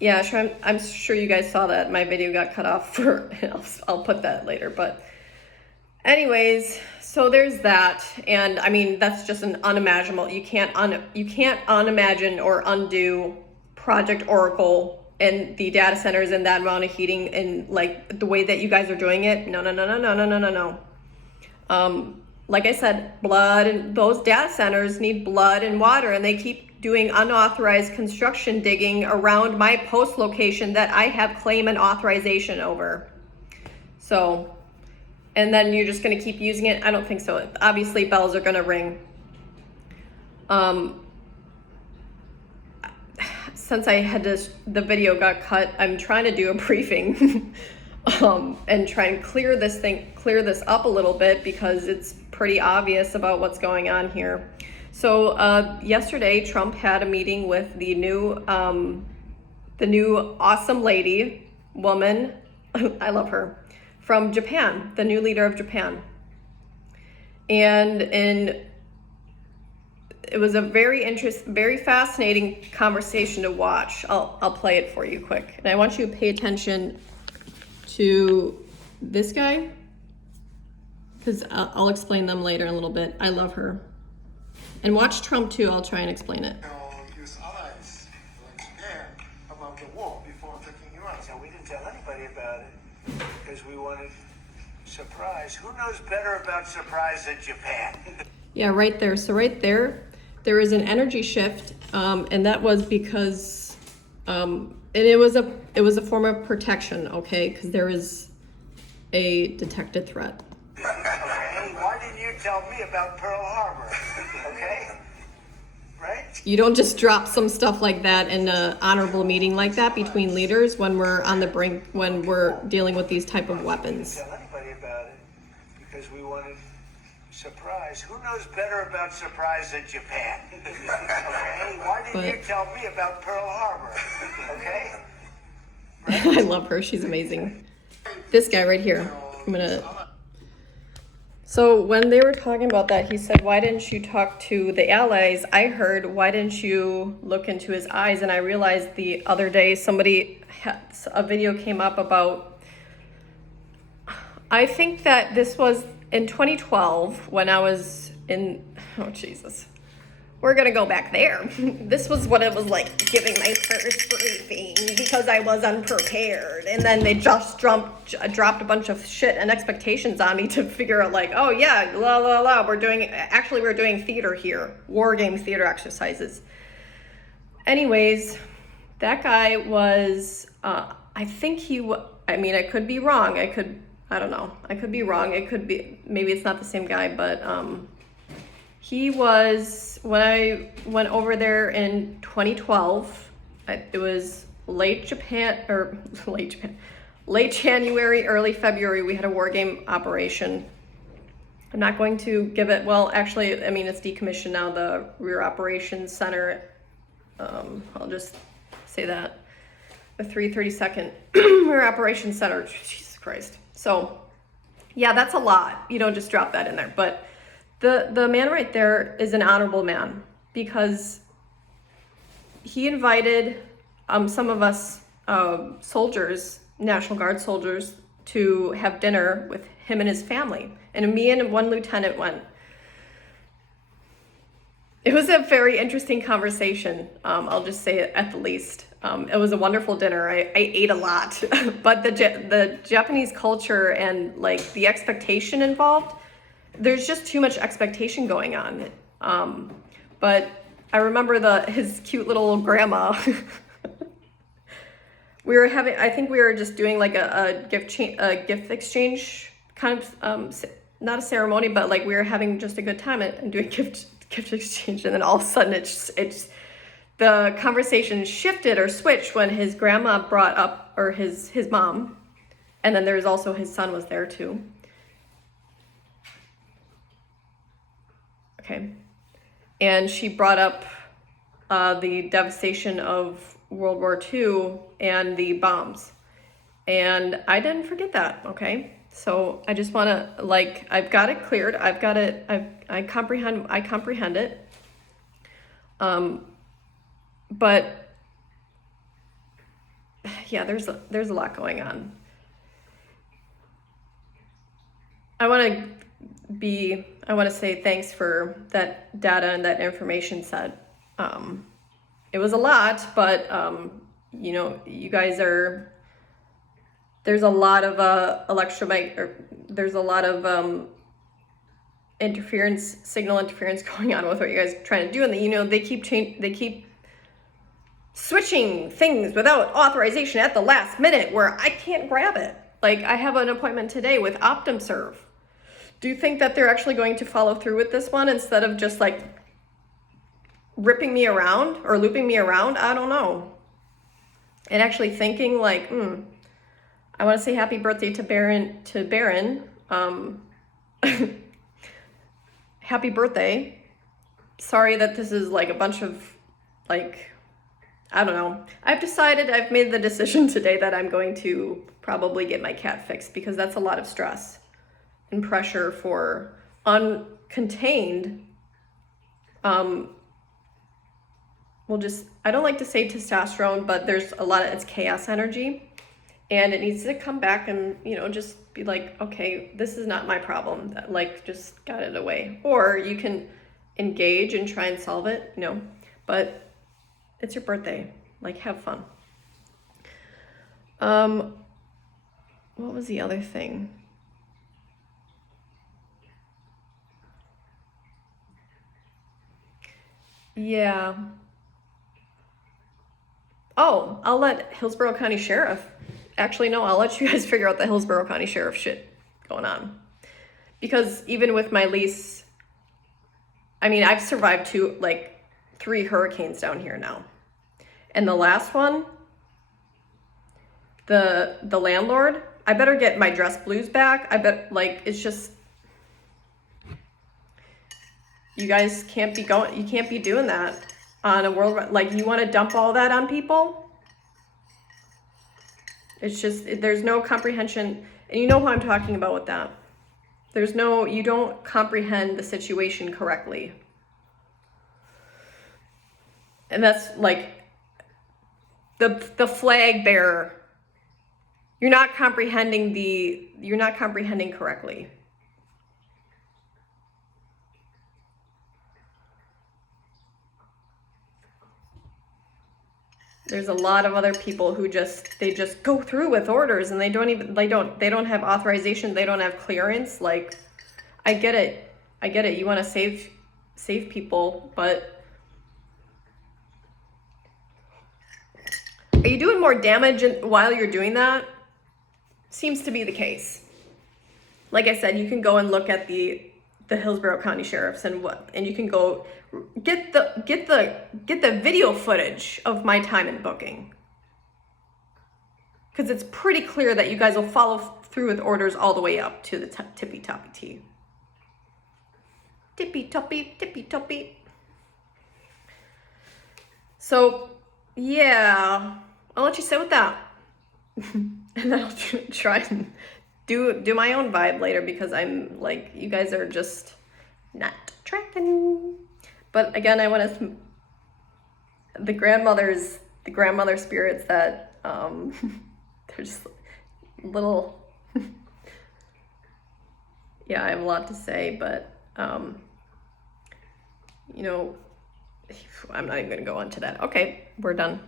Yeah, sure. I'm sure you guys saw that my video got cut off for. I'll put that later. But anyways, so there's that, and I mean that's just an unimaginable. You can't unimagine or undo Project Oracle and the data centers and that amount of heating and like the way that you guys are doing it. No, no, no, no, no, no, no, no, no. Like I said, blood, and those data centers need blood and water, and they keep doing unauthorized construction digging around my post location that I have claim and authorization over. So, and then you're just going to keep using it? I don't think so. Obviously, bells are going to ring. Since I had the video got cut, I'm trying to do a briefing and try and clear this up a little bit because it's pretty obvious about what's going on here. So yesterday, Trump had a meeting with the new awesome woman, I love her, from Japan, the new leader of Japan. And it was a very fascinating conversation to watch. I'll play it for you quick. And I want you to pay attention to this guy, because I'll explain them later in a little bit. I love her. And watch Trump too, I'll try and explain it. U.S. allies like Japan about the war before attacking Iran. So we didn't tell anybody about it because we wanted surprise. Who knows better about surprise than Japan? Yeah, right there. So right there is an energy shift, and that was because, and it was a form of protection, okay? Because there is a detected threat. Okay, why didn't you tell me about Pearl Harbor? Okay, right? You don't just drop some stuff like that in an honorable meeting like that between leaders when we're on the brink, when we're dealing with these type of weapons. We didn't tell anybody about it because we wanted surprise. Who knows better about surprise than Japan? Okay, why didn't you tell me about Pearl Harbor? Okay. I love her. She's amazing. This guy right here. So when they were talking about that, he said, why didn't you talk to the allies? I heard, why didn't you look into his eyes? And I realized the other day a video came up about, I think that this was in 2012 when I was in, oh Jesus, we're gonna go back there. This was what it was like giving my first briefing because I was unprepared. And then they just dropped a bunch of shit and expectations on me to figure out like, oh yeah, la la la, we're doing theater here, war game theater exercises. Anyways, that guy was, I think I mean, I could be wrong. I don't know. I could be wrong. It could be, maybe it's not the same guy, but he was, when I went over there in 2012, it was late January, early February, we had a war game operation. I'm not going to give it, well, actually, I mean, it's decommissioned now, the Rear Operations Center. I'll just say that. The 332nd Rear Operations Center, Jesus Christ. So, yeah, that's a lot. You don't just drop that in there. But the man right there is an honorable man because he invited some of us soldiers, National Guard soldiers, to have dinner with him and his family. And me and one lieutenant went. It was a very interesting conversation. I'll just say it at the least. It was a wonderful dinner. I ate a lot, but the Japanese culture and like the expectation involved, there's just too much expectation going on. But I remember his cute little grandma. I think we were just doing like a gift exchange kind of, not a ceremony, but like we were having just a good time and doing gift exchange. And then all of a sudden it's the conversation shifted or switched when his grandma brought up, or his mom, and then there's also his son was there too. Okay. And she brought up the devastation of World War II and the bombs. And I didn't forget that, okay? So I just want to, like, I've got it cleared. I comprehend it. But yeah, there's a lot going on. I want to say thanks for that data and that information set. It was a lot, but you know, you guys are, there's a lot of there's a lot of signal interference going on with what you guys are trying to do, and you know, they keep switching things without authorization at the last minute where I can't grab it. Like, I have an appointment today with OptumServe. Do you think that they're actually going to follow through with this one instead of just like ripping me around or looping me around? I don't know. And actually thinking like, I want to say happy birthday to Baron. Happy birthday. Sorry that this is like a bunch of like, I don't know. I've made the decision today that I'm going to probably get my cat fixed because that's a lot of stress and pressure for uncontained, I don't like to say testosterone, but there's a lot of, it's chaos energy, and it needs to come back and, you know, just be like, okay, this is not my problem, like, just got it away. Or you can engage and try and solve it, you know, but it's your birthday, like, have fun. What was the other thing? Yeah. Oh, I'll let Hillsborough County Sheriff. Actually, no, I'll let you guys figure out the Hillsborough County Sheriff shit going on. Because even with my lease, I mean, I've survived 3 hurricanes down here now. And the last one, the landlord, I better get my dress blues back. I bet, like, it's just, you guys can't be doing that on a world, like, you want to dump all that on people? It's just, there's no comprehension, and you know who I'm talking about with that. You don't comprehend the situation correctly. And that's like the flag bearer. You're not comprehending correctly. There's a lot of other people who just go through with orders and they don't have authorization, they don't have clearance. Like, I get it. You want to save people, but are you doing more damage while you're doing that? Seems to be the case. Like I said, you can go and look at the Hillsborough County Sheriffs and you can go get the video footage of my time in booking, because it's pretty clear that you guys will follow through with orders all the way up to the tippy toppy T. Tippy toppy. So yeah, I'll let you sit with that, and then I'll try and do my own vibe later, because I'm like, you guys are just not tracking. But again, I want to, the grandmother spirits that they're just little. Yeah, I have a lot to say, but you know, I'm not even gonna go on to that. Okay, we're done.